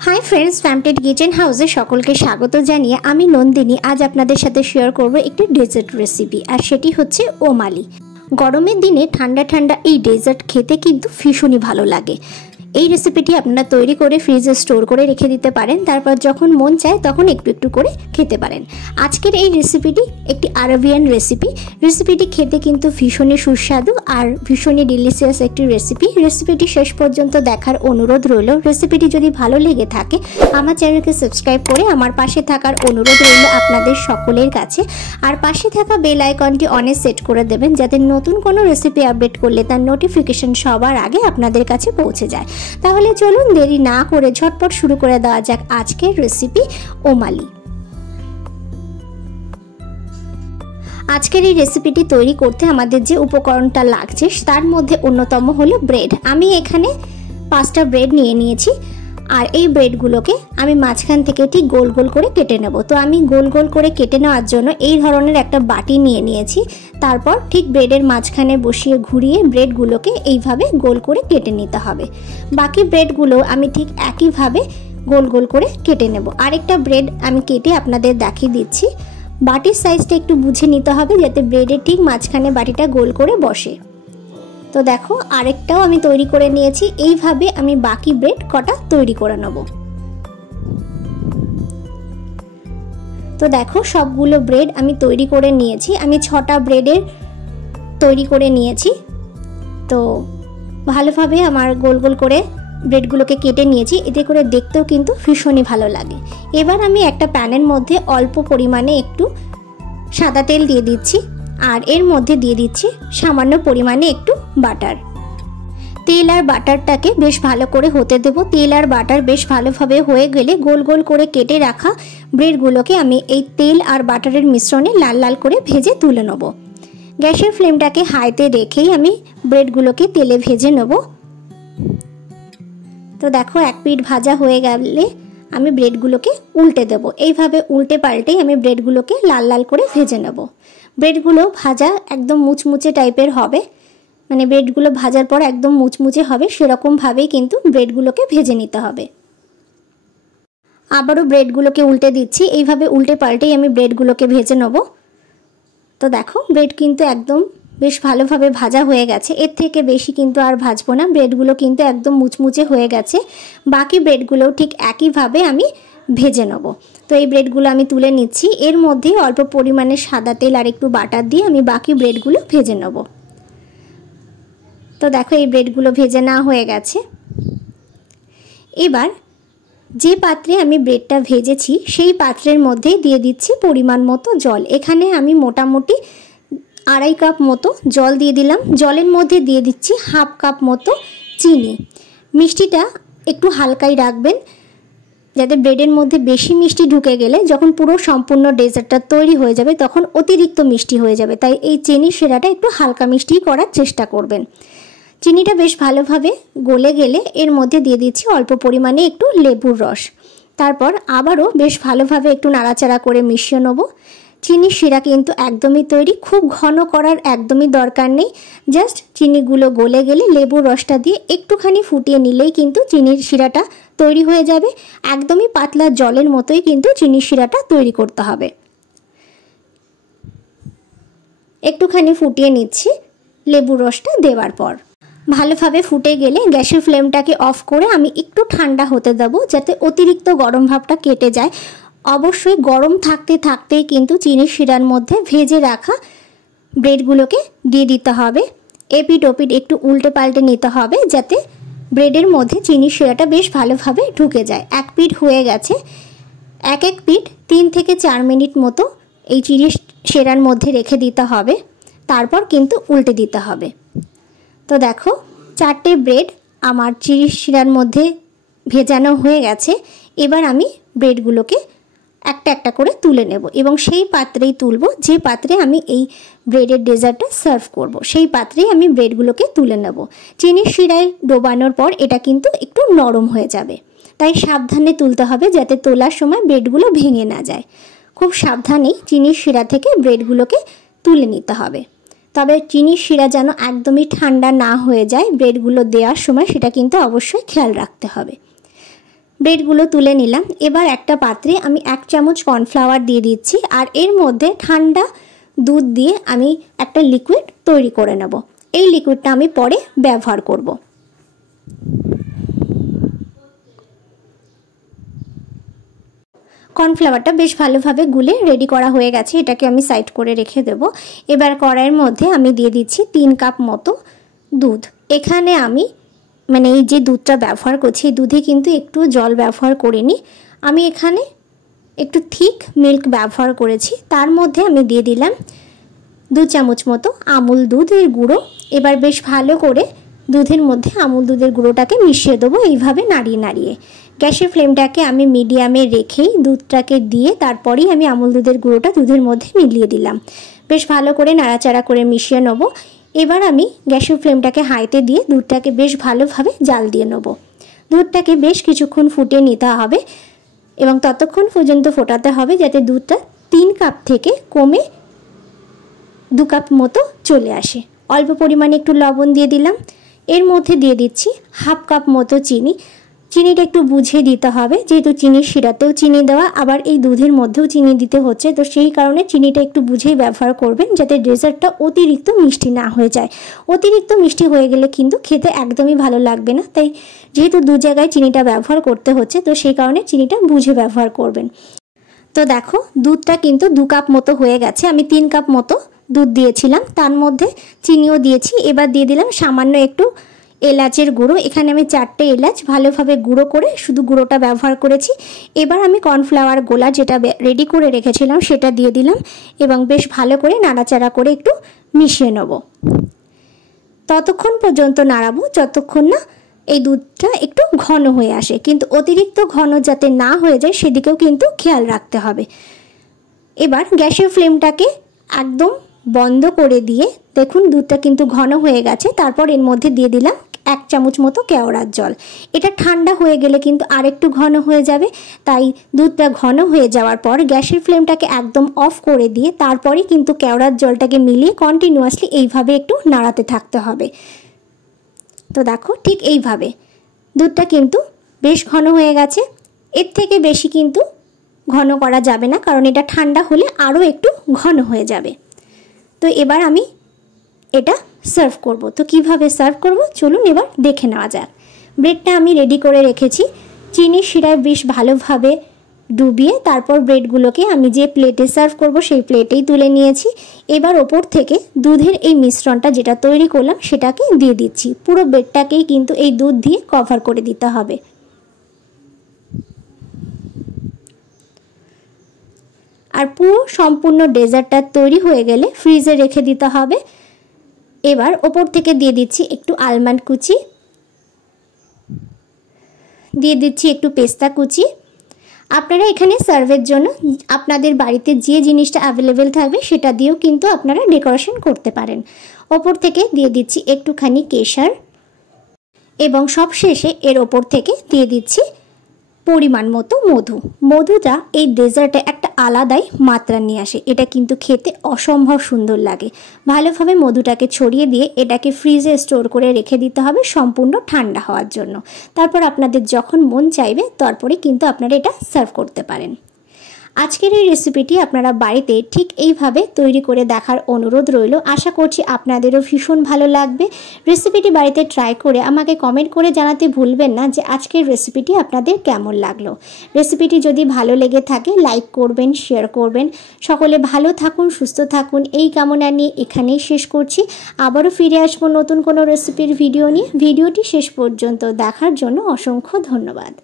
Hi friends, फैमटेड kitchen हाउसे सकलके स्वागत जानिए आमी नंदिनी आज आपनादेर साथे शेयर करब एक डेजार्ट रेसिपि और सेटी होच्छे ओमाली। गरमेर दिने ठंडा ठंडा ये डेजार्ट खेते किन्तु भीषणই भालो लागे। এই রেসিপিটি আপনারা তৈরি করে ফ্রিজে স্টোর করে রেখে দিতে পারেন, তারপর যখন মন চায় তখন একটু একটু করে খেতে পারেন। আজকের এই রেসিপিটি একটি আরবিয়ান রেসিপিটি খেতে কিন্তু ভীষণই সুস্বাদু আর ভীষণই ডিলিশিয়াস একটি রেসিপিটি শেষ পর্যন্ত দেখার অনুরোধ রইল। রেসিপিটি যদি ভালো লেগে থাকে আমার চ্যানেলকে সাবস্ক্রাইব করে আমার পাশে থাকার অনুরোধ রইল আপনাদের সকলের কাছে। আর পাশে থাকা বেল আইকনটি অনে সেট করে দেবেন যাতে নতুন কোনো রেসিপি আপডেট করলে তার নোটিফিকেশন সবার আগে আপনাদের কাছে পৌঁছে যায়। তাহলে চলুন দেরি না করে ঝটপট শুরু করে দেওয়া যাক আজকের রেসিপি ওমালি। আজকের এই রেসিপিটি তৈরি করতে আমাদের যে উপকরণটা লাগছে তার মধ্যে অন্যতম হলো ব্রেড। আমি এখানে 5টা ব্রেড নিয়ে নিয়েছি আর এই ব্রেডগুলোকে আমি মাঝখান থেকে ঠিক গোল গোল করে কেটে নেব। তো আমি গোল গোল করে কেটে নেওয়ার জন্য এই ধরনের একটা বাটি নিয়ে নিয়েছি। তারপর ঠিক ব্রেডের মাঝখানে বসিয়ে ঘুরিয়ে ব্রেডগুলোকে এইভাবে গোল করে কেটে নিতে হবে। বাকি ব্রেডগুলো আমি ঠিক একইভাবে গোল গোল করে কেটে নেব। আরেকটা ব্রেড আমি কেটে আপনাদের দেখিয়ে দিচ্ছি। বাটির সাইজটা একটু বুঝে নিতে হবে যাতে ব্রেডের ঠিক মাঝখানে বাটিটা গোল করে বসে। তো দেখো আরেকটাও আমি তৈরি করে নিয়েছি। এইভাবে আমি বাকি ব্রেড কটা তৈরি করে নেব। তো দেখো সবগুলো ব্রেড আমি তৈরি করে নিয়েছি। আমি 6টা ব্রেডের তৈরি করে নিয়েছি। তো ভালোভাবে আমার গোল গোল করে ব্রেডগুলোকে কেটে নিয়েছি, এতে করে দেখতেও কিন্তু ভীষণই ভালো লাগে। এবার আমি একটা প্যানের মধ্যে অল্প পরিমাণে একটু সাদা তেল দিয়ে দিচ্ছি আর এর মধ্যে দিয়ে দিচ্ছি সামান্য পরিমাণে একটু বাটার। তেল আর বাটারটাকে বেশ ভালো করে হতে দেব। তেল আর বাটার বেশ ভালোভাবে হয়ে গেলে গোল গোল করে কেটে রাখা ব্রেডগুলোকে আমি এই তেল আর বাটারের মিশ্রণে লাল লাল করে ভেজে তুলে নেব। গ্যাসের ফ্লেমটাকে হাইতে রেখেই আমি ব্রেডগুলোকে তেলে ভেজে নেব। তো দেখো এক পিঠ ভাজা হয়ে গেলে আমি ব্রেডগুলোকে উল্টে দেব। এইভাবে উল্টে পাল্টেই আমি ব্রেডগুলোকে লাল লাল করে ভেজে নেব। ব্রেডগুলো ভাজা একদম মুচমুচে টাইপের হবে, মানে ব্রেডগুলো ভাজার পর একদম মুচমুচে হবে সেরকমভাবেই কিন্তু ব্রেডগুলোকে ভেজে নিতে হবে। আবারও ব্রেডগুলোকে উল্টে দিচ্ছি। এইভাবে উল্টে পাল্টেই আমি ব্রেডগুলোকে ভেজে নেব। তো দেখো ব্রেড কিন্তু একদম বেশ ভালোভাবে ভাজা হয়ে গেছে। এর থেকে বেশি কিন্তু আর ভাজবো না। ব্রেডগুলো কিন্তু একদম মুচমুচে হয়ে গেছে। বাকি ব্রেডগুলোও ঠিক একইভাবে আমি ভেজে নেব। তো এই ব্রেডগুলো আমি তুলে নিচ্ছি। এর মধ্যে অল্প পরিমাণে সাদা তেল আর একটু বাটার দিয়ে আমি বাকি ব্রেডগুলো ভেজে নেব। তো দেখো এই ব্রেডগুলো ভেজে নেওয়া হয়ে গেছে। এবার যে পাত্রে আমি ব্রেডটা ভেজেছি সেই পাত্রের মধ্যে দিয়ে দিচ্ছি পরিমাণ মতো জল। এখানে আমি মোটামুটি 2.5 কাপ মতো জল দিয়ে দিলাম। জলের মধ্যে দিয়ে দিচ্ছি 1/2 কাপ মতো চিনি। মিষ্টিটা একটু হালকাই রাখবেন যাতে ব্রেডের মধ্যে বেশি মিষ্টি ঢুকে গেলে যখন পুরো সম্পূর্ণ ডেজার্টটা তৈরি হয়ে যাবে তখন অতিরিক্ত মিষ্টি হয়ে যাবে। তাই এই চিনির শিরাটা একটু হালকা মিষ্টি করার চেষ্টা করবেন। চিনিটা বেশ ভালোভাবে গলে গেলে এর মধ্যে দিয়ে দিচ্ছি অল্প পরিমাণে একটু লেবুর রস। তারপর আবারও বেশ ভালোভাবে একটু নাড়াচাড়া করে মিশিয়ে নেব। চিনির শিরা কিন্তু একদমই তৈরি, খুব ঘন করার একদমই দরকার নেই। জাস্ট চিনিগুলো গলে গেলে লেবুর রসটা দিয়ে একটুখানি ফুটিয়ে নিলেই কিন্তু চিনির শিরাটা তৈরি হয়ে যাবে। একদমই পাতলা জলের মতোই কিন্তু চিনির শিরাটা তৈরি করতে হবে। একটুখানি ফুটিয়ে নিচ্ছি লেবুর রসটা দেওয়ার পর। ভালোভাবে ফুটে গেলে গ্যাসের ফ্লেমটাকে অফ করে আমি একটু ঠান্ডা হতে দেব যাতে অতিরিক্ত গরম ভাবটা কেটে যায়। অবশ্যই গরম থাকতে থাকতেই কিন্তু চিনির শিরার মধ্যে ভেজে রাখা ব্রেডগুলোকে দিয়ে দিতে হবে। এপিট ওপিট একটু উল্টে পাল্টে নিতে হবে যাতে ব্রেডের মধ্যে চিনির শিরাটা বেশ ভালোভাবে ঢুকে যায়। এক পিঠ হয়ে গেছে। এক পিঠ 3 থেকে 4 মিনিট মতো এই চিনির শিরার মধ্যে রেখে দিতে হবে। তারপর কিন্তু উল্টে দিতে হবে। তো দেখো 4টে ব্রেড আমার চিনির শিরার মধ্যে ভেজানো হয়ে গেছে। এবার আমি ব্রেডগুলোকে একটা একটা করে তুলে নেব এবং সেই পাত্রেই তুলব যে পাত্রে আমি এই ব্রেডের ডেজার্টটা সার্ভ করব। সেই পাত্রেই আমি ব্রেডগুলোকে তুলে নেব। চিনির শিরায় ডোবানোর পর এটা কিন্তু একটু নরম হয়ে যাবে, তাই সাবধানে তুলতে হবে যাতে তোলার সময় ব্রেডগুলো ভেঙে না যায়। খুব সাবধানেই চিনির শিরা থেকে ব্রেডগুলোকে তুলে নিতে হবে। তবে চিনির শিরা যেন একদমই ঠান্ডা না হয়ে যায় ব্রেডগুলো দেওয়ার সময়, সেটা কিন্তু অবশ্যই খেয়াল রাখতে হবে। ব্রেডগুলো তুলে নিলাম। এবার একটা পাত্রে আমি 1 চামচ কর্নফ্লাওয়ার দিয়ে দিচ্ছি, আর এর মধ্যে ঠান্ডা দুধ দিয়ে আমি একটা লিকুইড তৈরি করে নেব। এই লিকুইডটা আমি পরে ব্যবহার করব। কর্নফ্লাওয়ারটা বেশ ভালোভাবে গুলে রেডি করা হয়ে গেছে, এটাকে আমি সাইড করে রেখে দেব। এবার কড়াইয়ের মধ্যে আমি দিয়ে দিচ্ছি 3 কাপ মতো দুধ। এখানে আমি এই যে দুধটা ব্যবহার করছি, এই দুধে কিন্তু একটু জল ব্যবহার করিনি, আমি এখানে একটু থিক মিল্ক ব্যবহার করেছি। তার মধ্যে আমি দিয়ে দিলাম 2 চামচ মতো আমুল দুধের গুঁড়ো। এবার বেশ ভালো করে দুধের মধ্যে আমুল দুধের গুঁড়োটাকে মিশিয়ে দেবো, এইভাবে নাড়িয়ে নাড়িয়ে। গ্যাসের ফ্লেমটাকে আমি মিডিয়ামে রেখেই দুধটাকে দিয়ে তারপরেই আমি আমুল দুধের গুঁড়োটা দুধের মধ্যে মিলিয়ে দিলাম। বেশ ভালো করে নাড়াচাড়া করে মিশিয়ে নেব। এবার আমি গ্যাসের ফ্লেমটাকে হাইতে দিয়ে দুধটাকে বেশ ভালোভাবে জাল দিয়ে নেব। দুধটাকে বেশ কিছুক্ষণ ফুটিয়ে নিতে হবে এবং ততক্ষণ পর্যন্ত ফোটাতে হবে যাতে দুধটা 3 কাপ থেকে কমে 2 কাপ মতো চলে আসে। অল্প পরিমাণে একটু লবণ দিয়ে দিলাম। এর মধ্যে দিয়ে দিচ্ছি 1/2 কাপ মতো চিনি। চিনিটা একটু বুঝে দিতে হবে, যেহেতু চিনির শিরাতেও চিনি দেওয়া, আবার এই দুধের মধ্যেও চিনি দিতে হচ্ছে, তো সেই কারণে চিনিটা একটু বুঝেই ব্যবহার করবেন যাতে ডেজার্টটা অতিরিক্ত মিষ্টি না হয়ে যায়। অতিরিক্ত মিষ্টি হয়ে গেলে কিন্তু খেতে একদমই ভালো লাগবে না, তাই যেহেতু 2 জায়গায় চিনিটা ব্যবহার করতে হচ্ছে, তো সেই কারণে চিনিটা বুঝে ব্যবহার করবেন। তো দেখো দুধটা কিন্তু 2 কাপ মতো হয়ে গেছে। আমি 3 কাপ মতো দুধ দিয়েছিলাম, তার মধ্যে চিনিও দিয়েছি। এবার দিয়ে দিলাম সামান্য একটু এলাচের গুঁড়ো। এখানে আমি 4টে এলাচ ভালোভাবে গুঁড়ো করে শুধু গুঁড়োটা ব্যবহার করেছি। এবার আমি কর্নফ্লাওয়ার গোলা যেটা রেডি করে রেখেছিলাম সেটা দিয়ে দিলাম এবং বেশ ভালো করে নাড়াচাড়া করে একটু মিশিয়ে নেব। ততক্ষণ পর্যন্ত নাড়াবো যতক্ষণ না এই দুধটা একটু ঘন হয়ে আসে, কিন্তু অতিরিক্ত ঘন যাতে না হয়ে যায় সেদিকেও কিন্তু খেয়াল রাখতে হবে। এবার গ্যাসের ফ্লেমটাকে একদম বন্ধ করে দিয়ে দেখুন দুধটা কিন্তু ঘন হয়ে গেছে। তারপর এর মধ্যে দিয়ে দিলাম 1 চামচ মতো কেওড়ার জল। এটা ঠান্ডা হয়ে গেলে কিন্তু আরেকটু ঘন হয়ে যাবে, তাই দুধটা ঘন হয়ে যাওয়ার পর গ্যাসের ফ্লেমটাকে একদম অফ করে দিয়ে তারপরে কিন্তু কেওড়ার জলটাকে মিলিয়ে কন্টিনিউয়াসলি এইভাবে একটু নাড়াতে থাকতে হবে। তো দেখো ঠিক এইভাবে দুধটা কিন্তু বেশ ঘন হয়ে গেছে। এর থেকে বেশি কিন্তু ঘন করা যাবে না, কারণ এটা ঠান্ডা হলে আরও একটু ঘন হয়ে যাবে। তো এবার আমি এটা সার্ভ করব। তো কিভাবে সার্ভ করব চলুন এবার দেখে নেওয়া যাক। ব্রেডটা আমি রেডি করে রেখেছি, চিনির শিরায় বেশ ভালোভাবে ডুবিয়ে তারপর ব্রেডগুলোকে আমি যে প্লেটে সার্ভ করব সেই প্লেটেই তুলে নিয়েছি। এবার ওপর থেকে দুধের এই মিশ্রণটা যেটা তৈরি করলাম সেটাকে দিয়ে দিচ্ছি। পুরো ব্রেডটাকেই কিন্তু এই দুধ দিয়ে কভার করে দিতে হবে। আর পুরো সম্পূর্ণ ডেজার্টটা তৈরি হয়ে গেলে ফ্রিজে রেখে দিতে হবে। এবার ওপর থেকে দিয়ে দিচ্ছি একটু আলমন্ড কুচি, দিয়ে দিচ্ছি একটু পেস্তা কুচি। আপনারা এখানে সার্ভের জন্য আপনাদের বাড়িতে যে জিনিসটা অ্যাভেলেবেল থাকবে সেটা দিয়েও কিন্তু আপনারা ডেকোরেশন করতে পারেন। ওপর থেকে দিয়ে দিচ্ছি একটুখানি কেশর এবং সবশেষে এর ওপর থেকে দিয়ে দিচ্ছি পরিমাণ মতো মধু। মধুটা এই ডেজার্টে একটা আলাদাই মাত্রা নিয়ে আসে, এটা কিন্তু খেতে অসম্ভব সুন্দর লাগে। ভালোভাবে মধুটাকে ছড়িয়ে দিয়ে এটাকে ফ্রিজে স্টোর করে রেখে দিতে হবে সম্পূর্ণ ঠান্ডা হওয়ার জন্য। তারপর আপনাদের যখন মন চাইবে তারপরে কিন্তু আপনারা এটা সার্ভ করতে পারেন। আজকের এই রেসিপিটি আপনারা বাড়িতে ঠিক এইভাবে তৈরি করে দেখার অনুরোধ রইল। আশা করছি আপনাদেরও ভীষণ ভালো লাগবে। রেসিপিটি বাড়িতে ট্রাই করে আমাকে কমেন্ট করে জানাতে ভুলবেন না যে আজকের রেসিপিটি আপনাদের কেমন লাগলো। রেসিপিটি যদি ভালো লেগে থাকে লাইক করবেন, শেয়ার করবেন। সকলে ভালো থাকুন, সুস্থ থাকুন এই কামনা নিয়ে এখানেই শেষ করছি। আবারও ফিরে আসবো নতুন কোনো রেসিপির ভিডিও নিয়ে। ভিডিওটি শেষ পর্যন্ত দেখার জন্য অসংখ্য ধন্যবাদ।